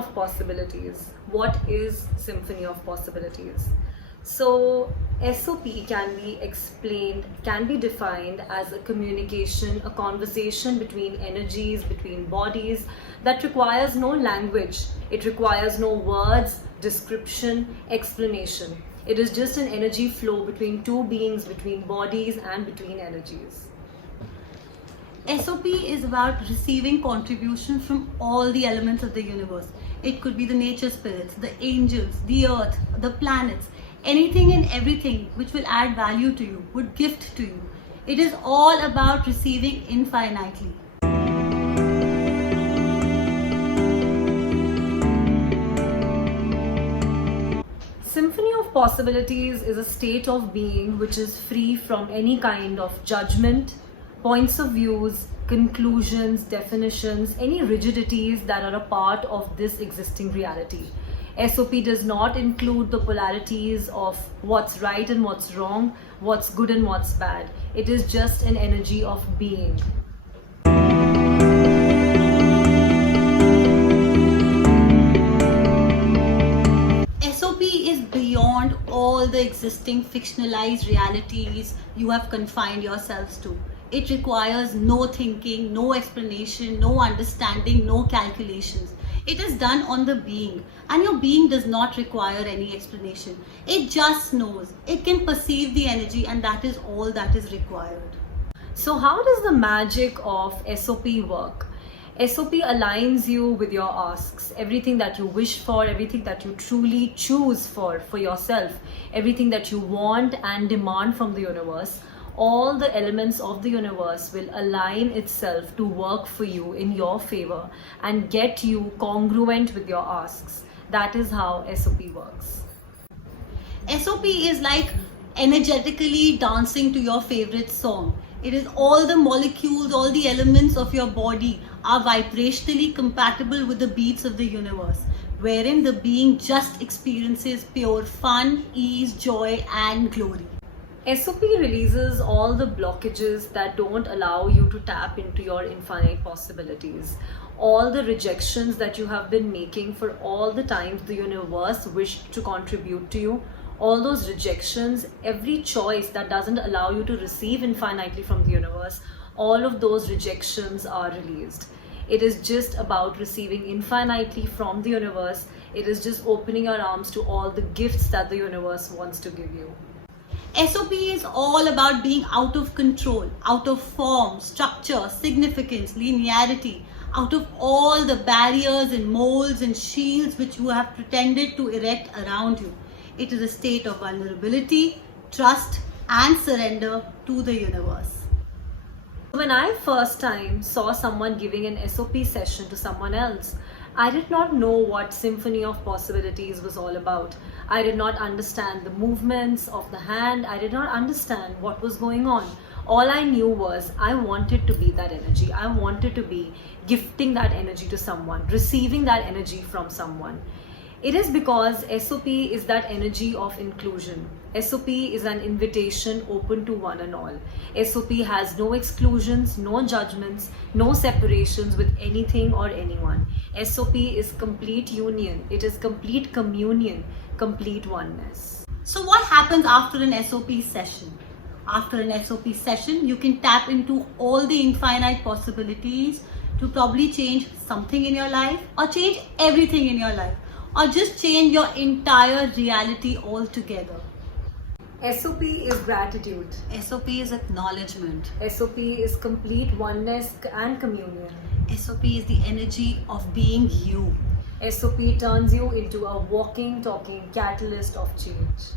of possibilities. What is symphony of possibilities? So, SOP can be explained, can be defined as a communication, a conversation between energies, between bodies that requires no language. It requires no words, description, explanation. It is just an energy flow between two beings, between bodies, and between energies. SOP is about receiving contribution from all the elements of the universe. It could be the nature spirits, the angels, the earth, the planets, anything and everything which will add value to you, would gift to you. It is all about receiving infinitely. Symphony of possibilities is a state of being which is free from any kind of judgment, points of views, conclusions, definitions, any rigidities that are a part of this existing reality. SOP does not include the polarities of what's right and what's wrong, what's good and what's bad. It is just an energy of being. SOP is beyond all the existing fictionalized realities you have confined yourselves to. It requires no thinking, no explanation, no understanding, no calculations. It is done on the being, and your being does not require any explanation. It just knows. It can perceive the energy, and that is all that is required. So how does the magic of SOP work? SOP aligns you with your asks, everything that you wish for, everything that you truly choose for yourself, everything that you want and demand from the universe. All the elements of the universe will align itself to work for you in your favor and get you congruent with your asks. That is how SOP works. SOP is like energetically dancing to your favorite song. It is all the molecules, all the elements of your body are vibrationally compatible with the beats of the universe, wherein the being just experiences pure fun, ease, joy, and glory. SOP releases all the blockages that don't allow you to tap into your infinite possibilities. All the rejections that you have been making for all the times the universe wished to contribute to you, all those rejections, every choice that doesn't allow you to receive infinitely from the universe, all of those rejections are released. It is just about receiving infinitely from the universe. It is just opening your arms to all the gifts that the universe wants to give you. SOP is all about being out of control, out of form, structure, significance, linearity, out of all the barriers and molds and shields which you have pretended to erect around you. It is a state of vulnerability, trust, and surrender to the universe. When I first time saw someone giving an SOP session to someone else, I did not know what Symphony of Possibilities was all about. I did not understand the movements of the hand. I did not understand what was going on. All I knew was I wanted to be that energy. I wanted to be gifting that energy to someone, receiving that energy from someone. It is because SOP is that energy of inclusion. SOP is an invitation open to one and all. SOP has no exclusions, no judgments, no separations with anything or anyone. SOP is complete union. It is complete communion, complete oneness. So what happens after an SOP session? After an SOP session, you can tap into all the infinite possibilities to probably change something in your life, or change everything in your life, or just change your entire reality altogether. SOP is gratitude. SOP is acknowledgement. SOP is complete oneness and communion. SOP is the energy of being you. SOP turns you into a walking, talking catalyst of change.